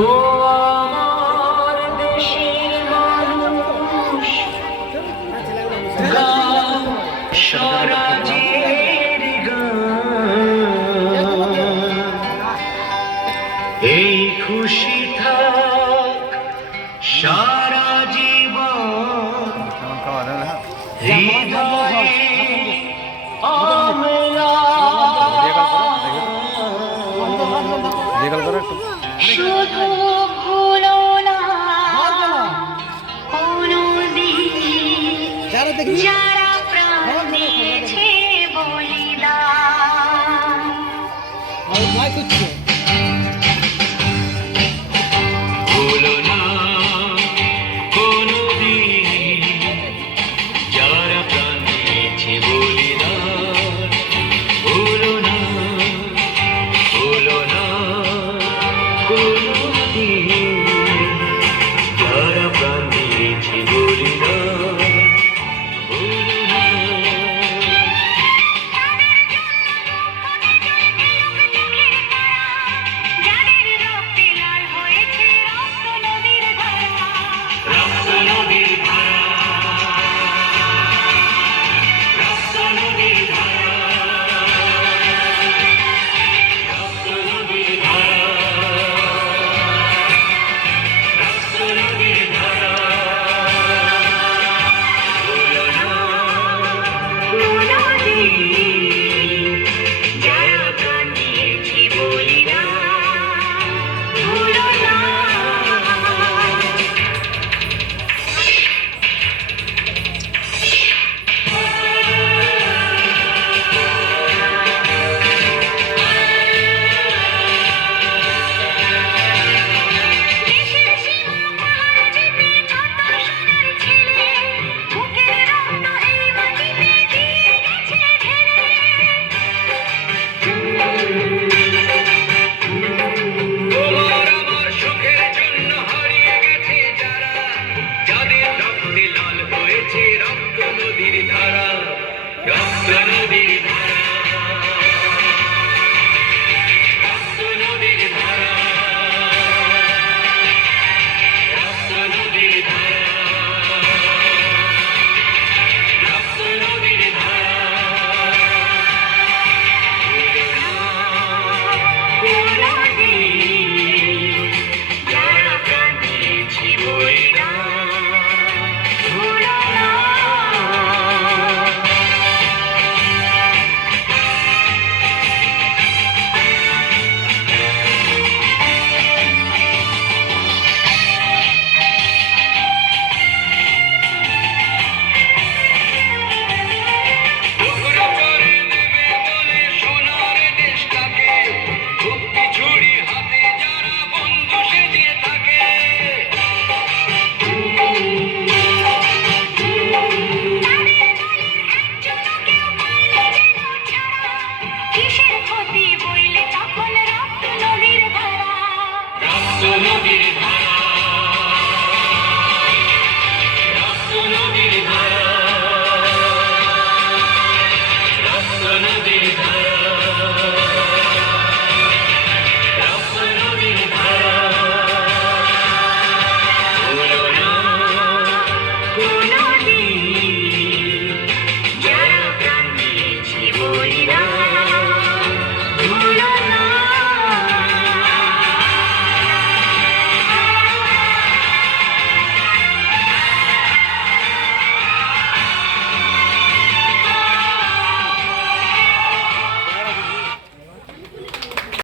ও আমার দেশের মানুষ, গান স্বরাজের গান, এই খুশি থাক সারা জীবন হৃদয়ে শুধু ভুলো না কোনদিন যারা প্রাণ দিয়েছে বলিদান। ভুলো না কোনদিন যারা প্রাণ দিয়েছে বলিদান। ভুলো না কোনদিন যারা প্রাণ দিয়েছে বলিদান। ভুলো না যাদের রক্তে লাল হয়েছে রক্ত নদীর ধারা, রক্ত নদীর ধারা, রক্ত নদীর ধারা, রক্ত নদীর ধারা, রক্ত নদীর ধারা। ভুলো না কোনদিন যারা প্রাণ দিয়েছে বলিদান। ভুলো না দেশের সীমা পাহাড় যেতে ছোট সোনার ছেলে, বুকের রক্ত এই মাটিতে দিয়ে গেছে ঢেলে। তোমার আমার সুখের জন্য হারিয়ে গেছে যারা, যাদের রক্তে লাল হয়েছে রক্ত নদীর ধারা, রক্ত নদীর ধারা, রক্ত নদীর ধারা, রক্ত নদীর ধারা, রক্ত নদীর ধারা। কোনদিন যারা প্রাণ দিয়েছে বলিদান। ভুলো না টুকরো করে দেবে বলে সোনার দেশটাকে, মুক্তি ছুরি হাতে যারা বন্ধু সেজে থাকে। কিসের ক্ষতি বইলে তখন রক্ত নদীর ধারা। রক্ত নদীর